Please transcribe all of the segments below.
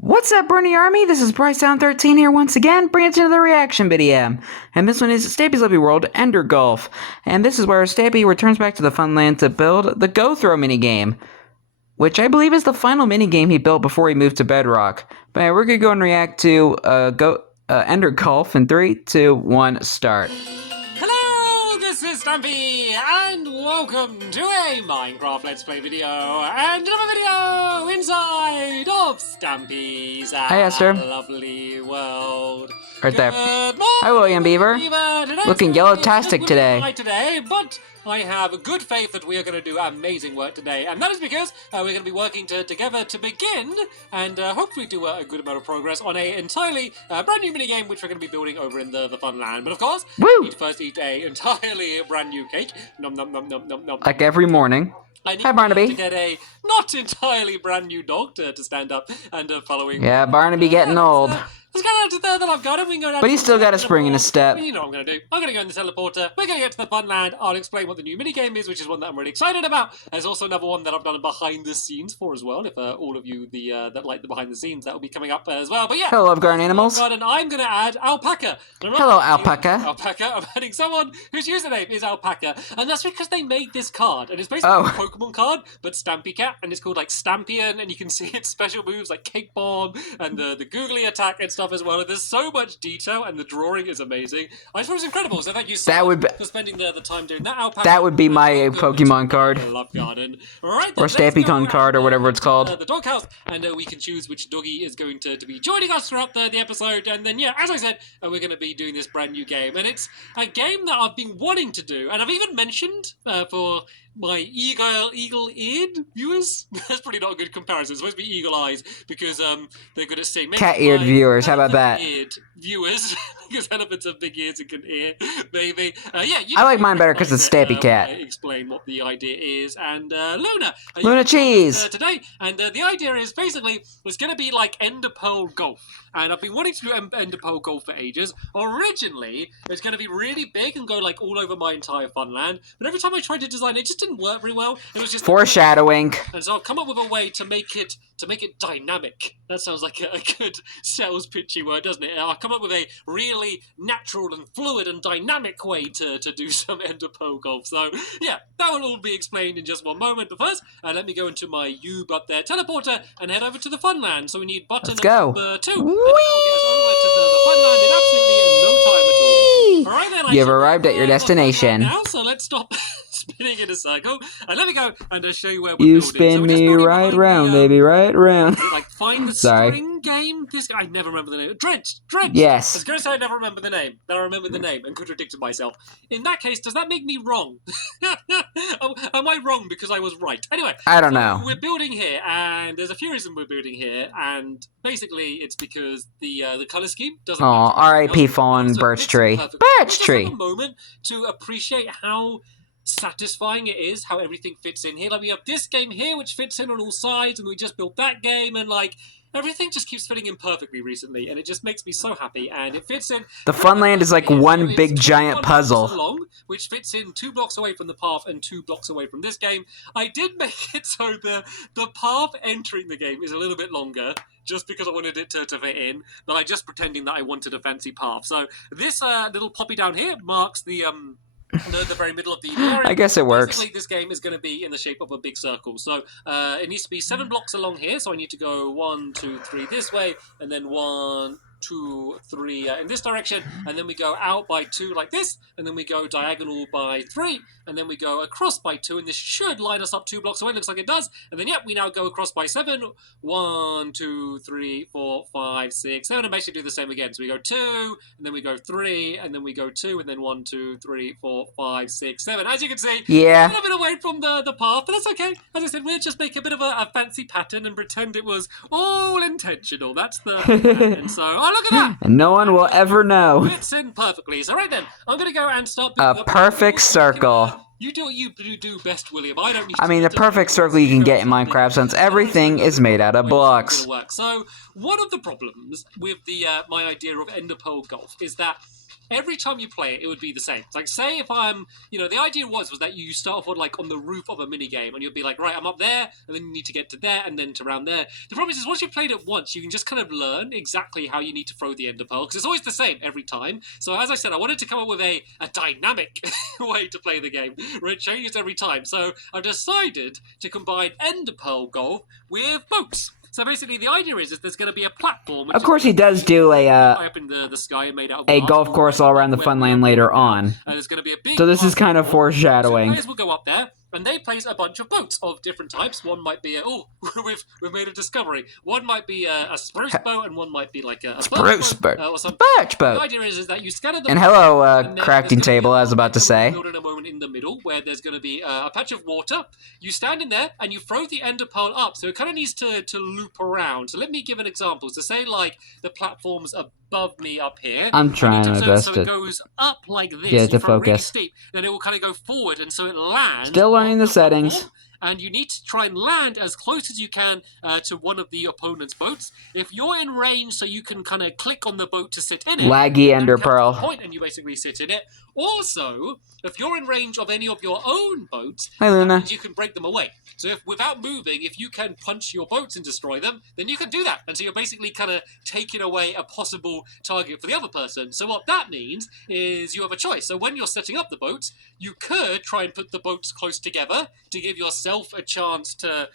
What's up, Bernie Army? This is BryceAllen13 here once again, bringing it to another reaction video. And this one is Stampy's Lovely World Ender Golf. And this is where Stampy returns back to the Funland to build the Go Throw minigame, which I believe is the final minigame he built before he moved to Bedrock. But we're gonna go and react to Ender Golf in 3, 2, 1, start. Hello, this is Stampy, and welcome to a Minecraft Let's Play video, and another video inside of Stampy's Hi, Esther. Lovely World. Right there. Good morning, Hi, William Beaver. Looking yellow-tastic today. But I have good faith that we are going to do amazing work today, and that is because we're going to be working together to begin and hopefully do a good amount of progress on a entirely brand new minigame which we're going to be building over in the Funland. But of course, Woo! we need to first eat a entirely brand new cake. Nom nom nom nom nom nom. Like every morning. I need Hi, Barnaby. to get a not entirely brand new dog to stand up and following. Yeah, Barnaby getting old. Let's go down to there that I've got him. We can go down But to he's still got a spring in his step. You know what I'm going to do. I'm going to go in the teleporter. We're going to get to the Funland. I'll explain what the new minigame is, which is one that I'm really excited about. There's also another one that I've done behind the scenes for as well. If all of you that like the behind the scenes, that will be coming up as well. But yeah. Hello, garden animals. And I'm going to add Alpaca. Hello, Alpaca. Alpaca. I'm adding someone whose username is Alpaca. And that's because they made this card. And it's basically a Pokemon card, but Stampy Cat. And it's called like Stampion. And you can see its special moves like Cake Bomb and the googly attack and stuff as well. And there's so much detail, and the drawing is amazing. I thought it was incredible. So thank you so much for spending the time doing that. Alpaca. That would be my Pokemon card. Love Garden. All right, or Stampy-Con card, or whatever it's called. The doghouse, and we can choose which doggy is going to be joining us throughout the episode. And then, yeah, as I said, we're going to be doing this brand new game, and it's a game that I've been wanting to do, and I've even mentioned for my eagle-eared viewers. That's probably not a good comparison. It's supposed to be eagle eyes because they're good at seeing. Cat-eared viewers. How about that? Viewers, because elephants have big ears and can hear. Maybe. Yeah. I like mine better because it's Stampy Cat. Explain what the idea is, and Luna. Luna cheese today, and the idea is basically it's going to be like Ender Pearl Golf, and I've been wanting to do Ender Pearl Golf for ages. Originally, it's going to be really big and go like all over my entire Funland, but every time I tried to design it, just didn't work very well. It was just foreshadowing. And so I've come up with a way to make it dynamic. That sounds like a good sales pitchy word, doesn't it? I've come up with a really natural and fluid and dynamic way to do some Ender Pearl Golf. So yeah, that will all be explained in just one moment. But first, let me go into my but there teleporter and head over to the Funland. So we need button number 2. And that'll get us over to the Funland in absolutely no time at all. All right, then. You've arrived at your destination. Now, so let's stop spinning in a circle, and let me go and show you where we're you building. spin me right round, baby, right round. Like find the string game. This I never remember the name. Dredge. Yes. I was going to say I never remember the name. Then I remembered the name and contradicted myself. In that case, does that make me wrong? Am I wrong because I was right? Anyway, I don't know. We're building here, and there's a few reasons we're building here, and basically it's because the color scheme doesn't. Oh, R.I.P. fallen birch tree. Birch tree. Just have a moment to appreciate how satisfying it is, how everything fits in here. Like we have this game here which fits in on all sides, and we just built that game, and like everything just keeps fitting in perfectly recently, and it just makes me so happy, and it fits in. The Funland is like one big giant puzzle. Long, which fits in 2 blocks away from the path and 2 blocks away from this game. I did make it so the path entering the game is a little bit longer, just because I wanted it to fit in, but I just pretending that I wanted a fancy path. So this little poppy down here marks the very middle of the area. I guess it works. Basically, this game is going to be in the shape of a big circle. So it needs to be 7 blocks along here. So I need to go 1, 2, 3 this way, and then 1, 2, 3 in this direction, and then we go out by 2 like this, and then we go diagonal by 3, and then we go across by 2, and this should line us up 2 blocks away. Looks like it does. And then we now go across by 7. 1, 2, 3, 4, 5, 6, 7, and basically do the same again. So we go 2, and then we go 3, and then we go 2, and then 1, 2, 3, 4, 5, 6, 7. As you can see, a little bit away from the path, but that's okay. As I said, we'll just make a bit of a fancy pattern and pretend it was all intentional. That's the pattern. So look at that! And no one will ever know. Fits in perfectly. So right then, I'm going to go and start a perfect circle. You do what you do best, William. I don't need I mean, the perfect circle you can get in Minecraft, since everything is made out of blocks. So one of the problems with my idea of Ender Pearl Golf is that every time you play it, it would be the same. It's like, say if I'm, the idea was that you start off on the roof of a mini game, and you'll be like, right, I'm up there, and then you need to get to there, and then to around there. The problem is once you've played it once, you can just kind of learn exactly how you need to throw the ender pearl, because it's always the same every time. So as I said, I wanted to come up with a dynamic way to play the game, where it changes every time. So I've decided to combine ender pearl golf with boats. So basically, the idea is there's going to be a platform. Of course, he does do up in the sky made out of a golf course all around the Funland later on. And there's going to be a big. So this is kind of foreshadowing. So players will go up there, and they place a bunch of boats of different types. One might be we've made a discovery. One might be a spruce boat, and one might be like a spruce boat or something. Birch boat. The idea is that you scatter them. And hello, crafting table. I was about to say. Build in a moment in the middle where there's going to be a patch of water. You stand in there and you throw the ender pearl up. So it kind of needs to loop around. So let me give an example. So say the platform's above me up here. I'm trying my best so to it goes up like this. get it to really focus. Steep, then it will kind of go forward, and so it lands. Still learning the settings. Platform. And you need to try and land as close as you can to one of the opponent's boats. If you're in range, so you can kind of click on the boat to sit in it. Laggy ender pearl. Point, and you basically sit in it. Also, if you're in range of any of your own boats, Hi, Luna. you can break them away. So without moving, if you can punch your boats and destroy them, then you can do that. And so you're basically kind of taking away a possible target for the other person. So what that means is you have a choice. So when you're setting up the boats, you could try and put the boats close together to give yourself a chance to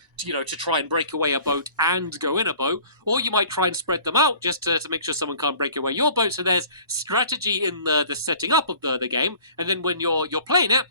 try and break away a boat and go in a boat, or you might try and spread them out just to make sure someone can't break away your boat. So there's strategy in the setting up of the game, and then when you're playing it,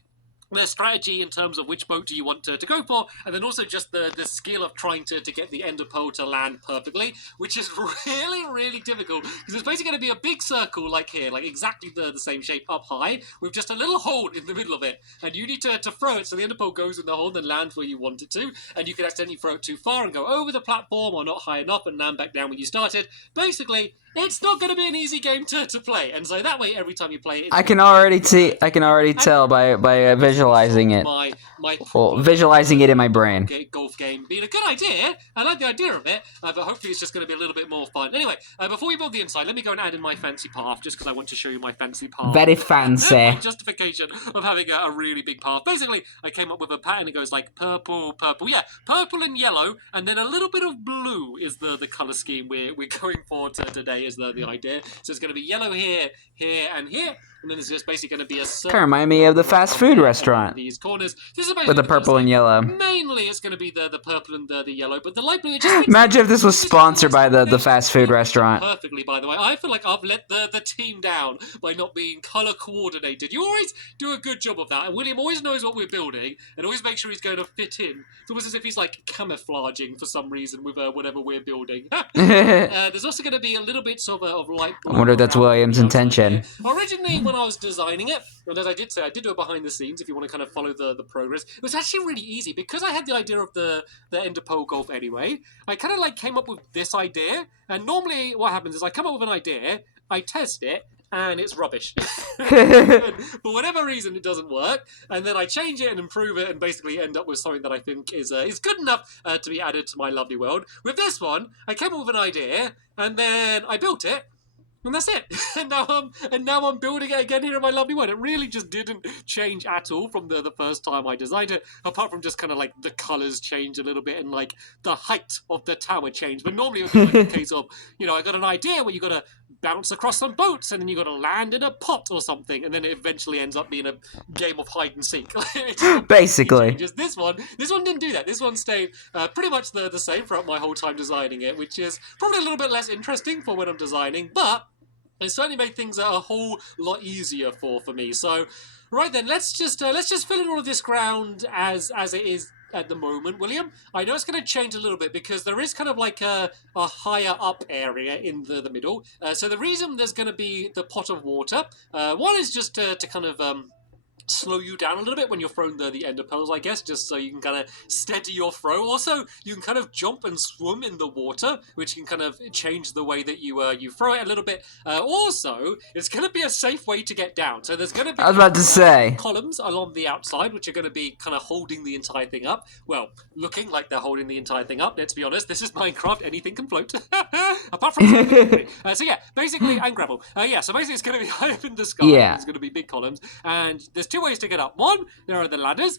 there's strategy in terms of which boat do you want to go for, and then also just the skill of trying to get the ender pearl to land perfectly, which is really, really difficult, because it's basically going to be a big circle like here, like exactly the same shape up high, with just a little hole in the middle of it, and you need to throw it so the ender pearl goes in the hole and then lands where you want it to, and you can accidentally throw it too far and go over the platform or not high enough and land back down when you started. Basically, it's not going to be an easy game to play, and so that way every time you play it, I can already tell by visualizing it. Visualizing it in my brain. Golf game being a good idea. I like the idea of it, but hopefully it's just going to be a little bit more fun. Anyway, before we build the inside, let me go and add in my fancy path, just because I want to show you my fancy path. Very fancy. My justification of having a really big path. Basically, I came up with a pattern. It goes like purple, purple and yellow, and then a little bit of blue is the color scheme we're going for today. Is the idea. So it's going to be yellow here, here, and here. And then there's just basically going to be a circle. Kind of remind me of the fast food restaurant. These corners. This is with the purple and yellow. Mainly it's going to be the purple and the yellow, but the light blue... Just imagine if this was sponsored by the fast food restaurant. Perfectly, by the way. I feel like I've let the team down by not being colour coordinated. You always do a good job of that, and William always knows what we're building, and always makes sure he's going to fit in. It's almost as if he's like camouflaging for some reason with whatever we're building. There's also going to be a little bit of light blue. I wonder if that's William's intention. Originally, when I was designing it, and as I did say, I did do it behind the scenes if you want to kind of follow the progress. It was actually really easy because I had the idea of the ender pearl golf anyway. I kind of came up with this idea, and normally what happens is I come up with an idea, I test it, and it's rubbish. For whatever reason, it doesn't work, and then I change it and improve it and basically end up with something that I think is good enough to be added to my lovely world. With this one, I came up with an idea, and then I built it, and that's it. and now I'm building it again here in my lovely world. It really just didn't change at all from the first time I designed it, apart from just kind of the colours change a little bit and the height of the tower changed. But normally it would be a case of, I got an idea where you got to bounce across some boats and then you got to land in a pot or something, and then it eventually ends up being a game of hide and seek. Basically. Just this one didn't do that. This one stayed pretty much the same throughout my whole time designing it, which is probably a little bit less interesting for when I'm designing, but it certainly made things a whole lot easier for me. So, right then, let's just fill in all of this ground as it is at the moment, William. I know it's going to change a little bit because there is kind of a higher up area in the middle. So the reason there's going to be the pot of water, one is just to kind of slow you down a little bit when you're throwing the ender pearls, I guess, just so you can kind of steady your throw. Also, you can kind of jump and swim in the water, which can kind of change the way that you throw it a little bit. Also, it's going to be a safe way to get down. So there's going to be I was about to say columns along the outside, which are going to be kind of holding the entire thing up. Well, looking like they're holding the entire thing up. Let's be honest, this is Minecraft. Anything can float, apart from so yeah, basically, and gravel. Yeah, so basically, it's going to be high up in the sky. Yeah. There's going to be big columns, and there's two ways to get up. One, there are the ladders.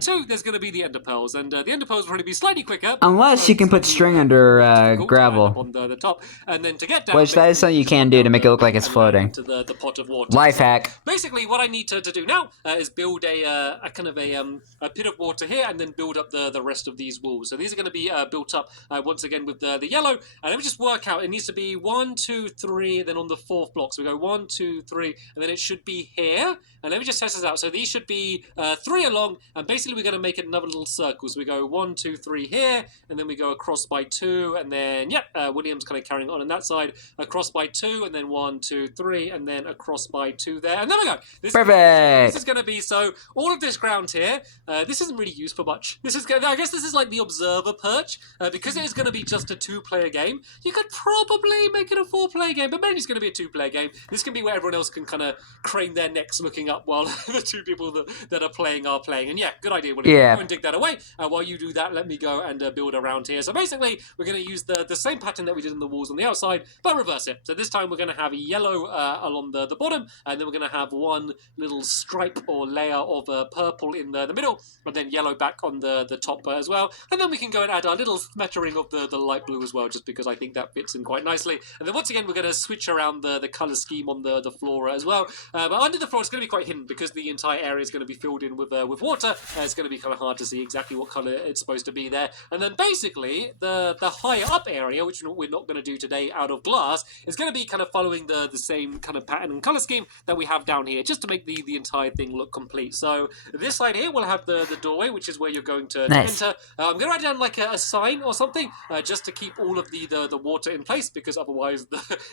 Two, there's going to be the ender pearls, and the ender pearls will probably be slightly quicker. Unless you can put string under gravel. On the top, and then to get down, Which that is something you can do to make it look like it's floating. To the pot of water. Life hack. Basically, what I need to do now is build a kind of a pit of water here, and then build up the rest of these walls. So these are going to be built up once again with the yellow. And let me just work out. It needs to be 1, 2, 3, and then on the fourth block. So we go 1, 2, 3, and then it should be here. And let me just test this out. So these should be 3 along, and basically we're going to make it another little circle. So we go 1, 2, 3 here, and then we go across by 2, and then William's kind of carrying on that side, across by 2, and then 1, 2, 3, and then across by 2 there, and there we go. Perfect. This is going to be, so all of this ground here, this isn't really used for much. This is, I guess this is like the observer perch, because it is going to be just a 2-player game. You could probably make it a 4-player game, but mainly it's going to be a 2-player game. This can be where everyone else can kind of crane their necks looking up while the two people that are playing. And yeah, good idea, William. Yeah. Go and dig that away. While you do that, let me go and build around here. So basically, we're going to use the same pattern that we did in the walls on the outside, but reverse it. So this time we're going to have yellow along the bottom, and then we're going to have one little stripe or layer of purple in the middle, and then yellow back on the top as well. And then we can go and add our little smattering of the light blue as well, just because I think that fits in quite nicely. And then once again, we're going to switch around the colour scheme on the floor as well. But under the floor, it's going to be quite hidden because the entire area is going to be filled in with water. It's going to be kind of hard to see exactly what colour it's supposed to be there. And then basically, the higher up area, which we're not going to do today out of glass, is going to be kind of following the same kind of pattern and colour scheme that we have down here, just to make the entire thing look complete. So this side here will have the doorway, which is where you're going to enter. I'm going to write down like a sign or something, just to keep all of the water in place, because otherwise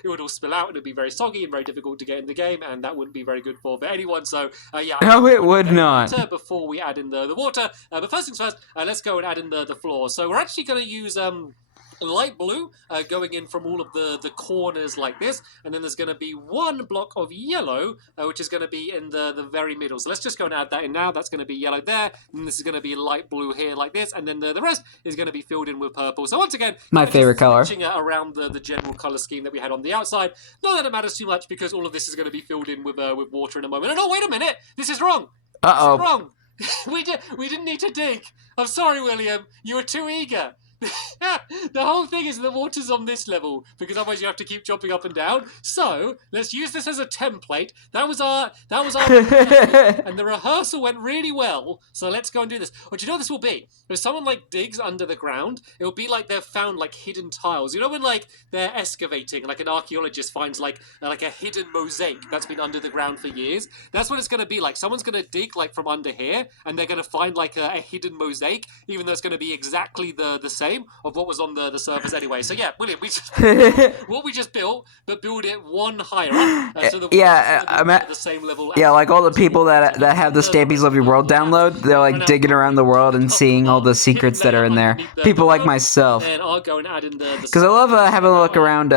it would all spill out and it'd be very soggy and very difficult to get in the game, and that wouldn't be very good for anyone. So yeah. No, it would not. Before we add in the water, but first things first, let's go and add in the floor. So we're actually going to use light blue going in from all of the corners like this, and then there's going to be one block of yellow which is going to be in the very middle. So let's just go and add that in now. That's going to be yellow there, and this is going to be light blue here like this, and then the rest is going to be filled in with purple. So once again, my favorite color, switching around the general color scheme that we had on the outside. Not that it matters too much, because all of this is going to be filled in with water in a moment. Oh, wait a minute, this is wrong. Uh-oh. This is wrong. We didn't need to dig. I'm sorry, William. You were too eager. The whole thing is the water's on this level, because otherwise you have to keep jumping up and down. So let's use this as a template. That was our and the rehearsal went really well. So let's go and do this. What do you know this will be? If someone like digs under the ground, it will be like they've found like hidden tiles. You know when like they're excavating, like an archaeologist finds like a hidden mosaic that's been under the ground for years. That's what it's going to be like. Someone's going to dig like from under here, and they're going to find like a hidden mosaic, even though it's going to be exactly the same of what was on the surface anyway. So yeah, William, we just what we just built, but build it one higher up. So I'm at the same level. Yeah, like all the people that have the Stampy's Lovely World download, they're like digging around the world and seeing all the secrets that are in there. People like myself. And I'll go and add in the because I love having a look around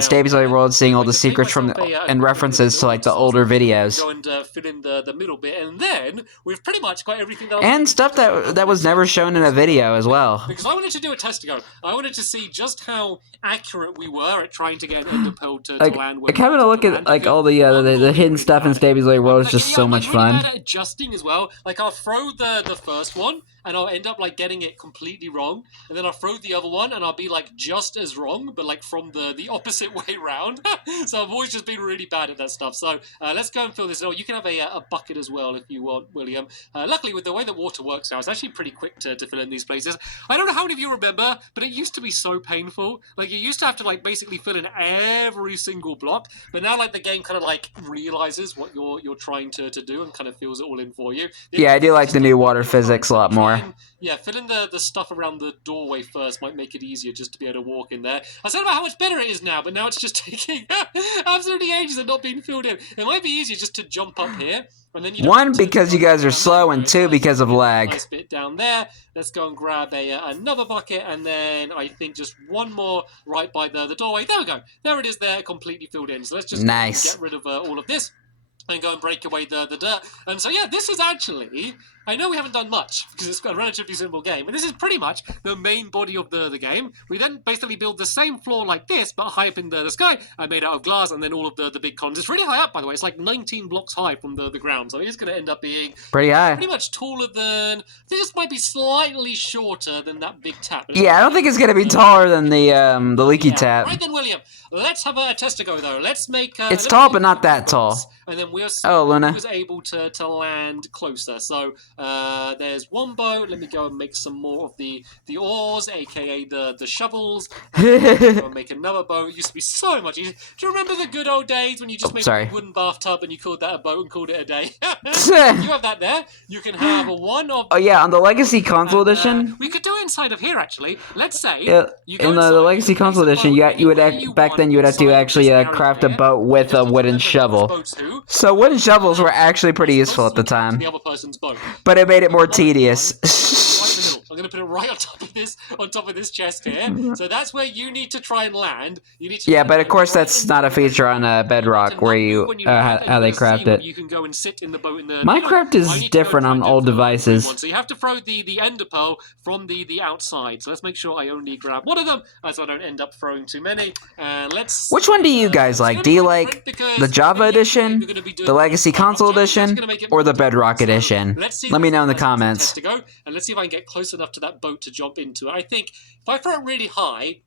Stampy's Lovely World, seeing all the secrets from and references to like the older videos. Go and fill in the middle bit, and then we've pretty much got everything that and stuff that was never shown in a video as well. Because I wanted to do a test ago. I wanted to see just how accurate we were at trying to get an ender pearl to land. Like having a look at like all the hidden stuff in Stampy's Lovely World is just so much fun. Bad at adjusting as well. Like I'll throw the first one, and I'll end up like getting it completely wrong, and then I'll throw the other one, and I'll be like just as wrong, but like from the opposite way round. So I've always just been really bad at that stuff. So let's go and fill this. Oh, you can have a bucket as well if you want, William. Luckily, with the way that water works now, it's actually pretty quick to fill in these places. I don't know how many of you remember, but it used to be so painful. Like you used to have to like basically fill in every single block, but now like the game kind of like realizes what you're trying to do and kind of fills it all in for you. Yeah, I do like the new water physics a lot more. are. Fill in the stuff around the doorway first. Might make it easier just to be able to walk in there. I said about how much better it is now, but now it's just taking absolutely ages and not being filled in. It might be easier just to jump up here. And then you One, because you guys are slow, and two, because of lag. Nice bit down there. Let's go and grab another bucket, and then I think just one more right by the doorway. There we go. There it is there, completely filled in. So let's just get rid of all of this and go and break away the dirt. And so, yeah, this is actually... I know we haven't done much, because it's a relatively simple game, but this is pretty much the main body of the game. We then basically build the same floor like this, but high up in the sky. I made out of glass, and then all of the big columns. It's really high up, by the way. It's like 19 blocks high from the ground, so it is going to end up being pretty high. Pretty much taller than... I think this might be slightly shorter than that big tap. Yeah, I don't think it's going to be taller than the leaky tap. Right then, William. Let's have a test to go, though. Let's make... it's tall, but not that tall. And then we'll see Luna. who was able to land closer. So, there's one boat. Let me go and make some more of the oars, aka the shovels. Go and make another boat. It used to be so much easier. Do you remember the good old days when you just made a wooden bathtub and you called that a boat and called it a day? You have that there. You can have one of... Oh, yeah, on the Legacy Console Edition. We could do it inside of here, actually. Let's say... you in the Legacy Console Edition, you would back then you would have to actually craft a boat with a wooden shovel. So wooden shovels were actually pretty useful at the time. The other person's boat. But it made it more tedious. I'm going to put it right on top of this chest here. So that's where you need to try and land. You need to but of course that's not a feature on Bedrock where you how they craft it. You can go and sit in the boat in the Minecraft is different on old devices. So you have to throw the ender pearl from the outside. So let's make sure I only grab one of them, so I don't end up throwing too many. And let's. Which one do you guys like? Do you like the Java Edition, the Legacy Console Edition, or the Bedrock Edition? Let me know in the comments. To go, and let's see if I can get close enough to that boat to jump into. I think if I throw it really high,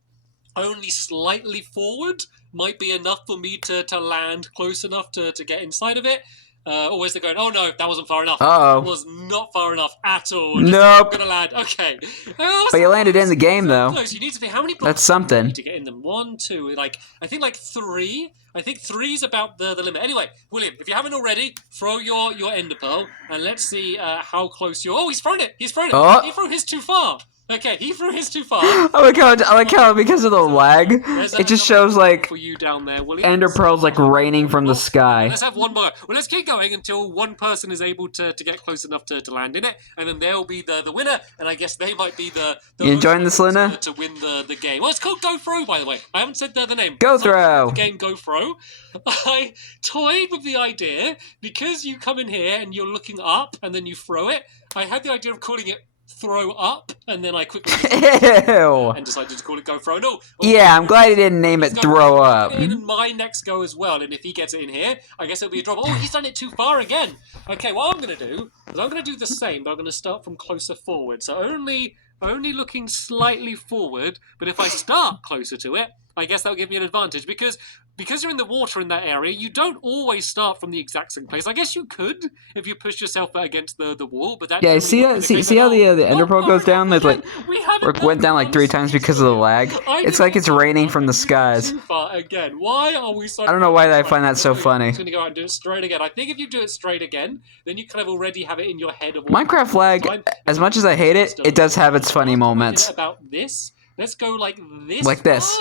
only slightly forward might be enough for me to land close enough to get inside of it. Always they're going, oh no, that wasn't far enough. Uh-oh. It was not far enough at all. Nope. I'm gonna land. Okay. But you landed in the game, though. Close. You need to be how many blocks? That's something. You need to get in them. 1, 2, I think 3. I think 3 is about the limit. Anyway, William, if you haven't already, throw your ender pearl, and let's see how close you're. Oh, he's thrown it. He's thrown it. Oh. He threw his too far. Okay, he threw his too far. I like how because of the lag, it just shows like for you down there, ender pearls like raining from the sky. Let's have one more. Well, let's keep going until one person is able to get close enough to land in it, and then they'll be the winner, and I guess they might be the you enjoying this, Luna? To win the game. Well, it's called Go Throw, by the way. I haven't said the name. Go Throw. The game Go Throw. I toyed with the idea, because you come in here and you're looking up, and then you throw it, I had the idea of calling it Throw Up, and then I quickly and decided to call it Go Throw. No. Yeah, I'm glad he didn't name it Throw Up. In my next go as well, and if he gets it in here, I guess it'll be a drop. Oh, he's done it too far again. Okay, what I'm going to do is I'm going to do the same, but I'm going to start from closer forward. So only looking slightly forward, but if I start closer to it, I guess that'll give me an advantage, because you're in the water in that area, you don't always start from the exact same place. I guess you could if you push yourself against the wall, but that see how the ender pearl goes down? There's like it went down like 3 times because of the lag. It's like it's raining from the skies. Too far again. Why are we so? I don't know why I find that so funny. I'm gonna go out and do it straight again. I think if you do it straight again, then you kind of already have it in your head. Of Minecraft lag, as much as I hate it, it does have its funny moments. About this, let's go like this. Like this.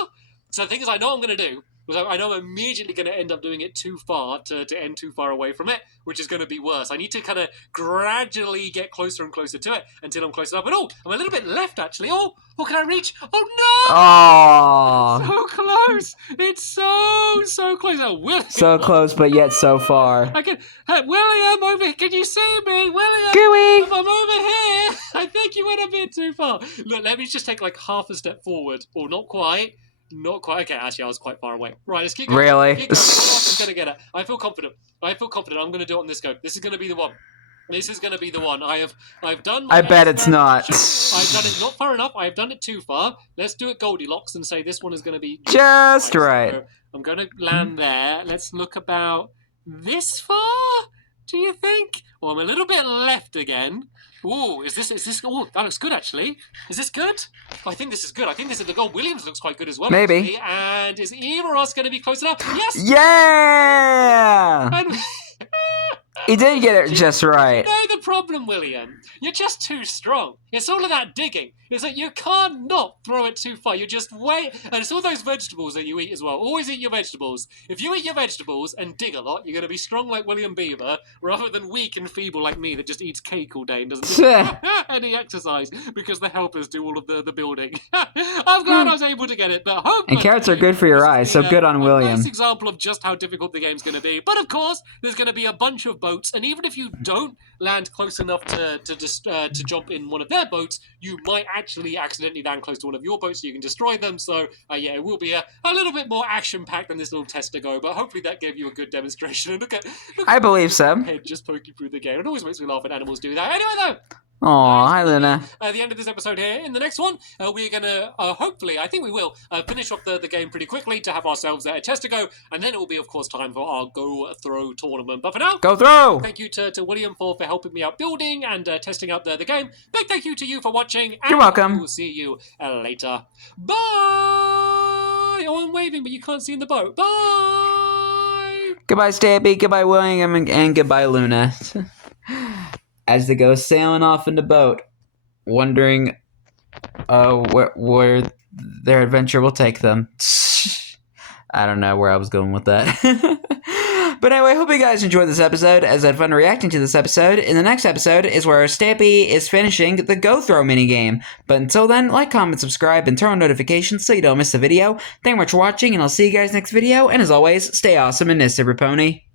So the thing is, I know I'm going to do, because I know I'm immediately going to end up doing it too far to end too far away from it, which is going to be worse. I need to kind of gradually get closer and closer to it until I'm close enough. And I'm a little bit left, actually. Oh, can I reach? Oh, no! Oh. So close! It's so close. Oh, William. So close, but yet so far. I can... Hey, William, over here. Can you see me? William! Gooey! I'm over here! I think you went a bit too far. Look, let me just take like half a step forward. Or not quite. Not quite. Okay, actually, I was quite far away. Right, let's keep going. Really? Keep going. I'm going to get it. I feel confident. I'm going to do it on this go. This is going to be the one. I've done... I bet it's not. I've done it not far enough. I've done it too far. Let's do it Goldilocks and say this one is going to be... Just right. So I'm going to land there. Let's look about this far, do you think? Well, I'm a little bit left again. Ooh, is this? Oh, that looks good, actually. Is this good? I think this is good. I think this is the goal. Williams looks quite good as well. Maybe. Actually. And is either of us going to be close enough? Yes! Yeah! And He did get it just right. You know the problem, William? You're just too strong. It's all of that digging. It's like you can't not throw it too far. You just wait. And it's all those vegetables that you eat as well. Always eat your vegetables. If you eat your vegetables and dig a lot, you're going to be strong like William Beaver, rather than weak and feeble like me that just eats cake all day and doesn't do any exercise because the helpers do all of the building. I'm glad I was able to get it, but hopefully... And carrots are good for your eyes, so good on William. A nice example of just how difficult the game's going to be. But of course, there's going to be a bunch of boats, and even if you don't land close enough to jump in one of their boats, you might actually accidentally land close to one of your boats, so you can destroy them. So yeah, it will be a little bit more action-packed than this little test to go, but hopefully that gave you a good demonstration. And look I believe so. Head just poking through the game. It always makes me laugh when animals do that. Anyway, though. Aw, hi Luna. At the end of this episode here, in the next one, we're going to, hopefully, I think we will, finish off the game pretty quickly to have ourselves a test to go, and then it will be, of course, time for our Go Throw tournament. But for now, Go Throw! Thank you to William for helping me out building and testing out the game. Big thank you to you for watching. And You're welcome. We'll see you later. Bye! Oh, I'm waving, but you can't see in the boat. Bye! Goodbye, Stampy, goodbye, William, and goodbye, Luna. As they go sailing off in the boat, wondering where their adventure will take them. I don't know where I was going with that. But anyway, I hope you guys enjoyed this episode, as I had fun reacting to this episode. In the next episode is where Stampy is finishing the Go Throw minigame. But until then, like, comment, subscribe, and turn on notifications so you don't miss the video. Thank you much for watching, and I'll see you guys next video. And as always, stay awesome and nist, every pony.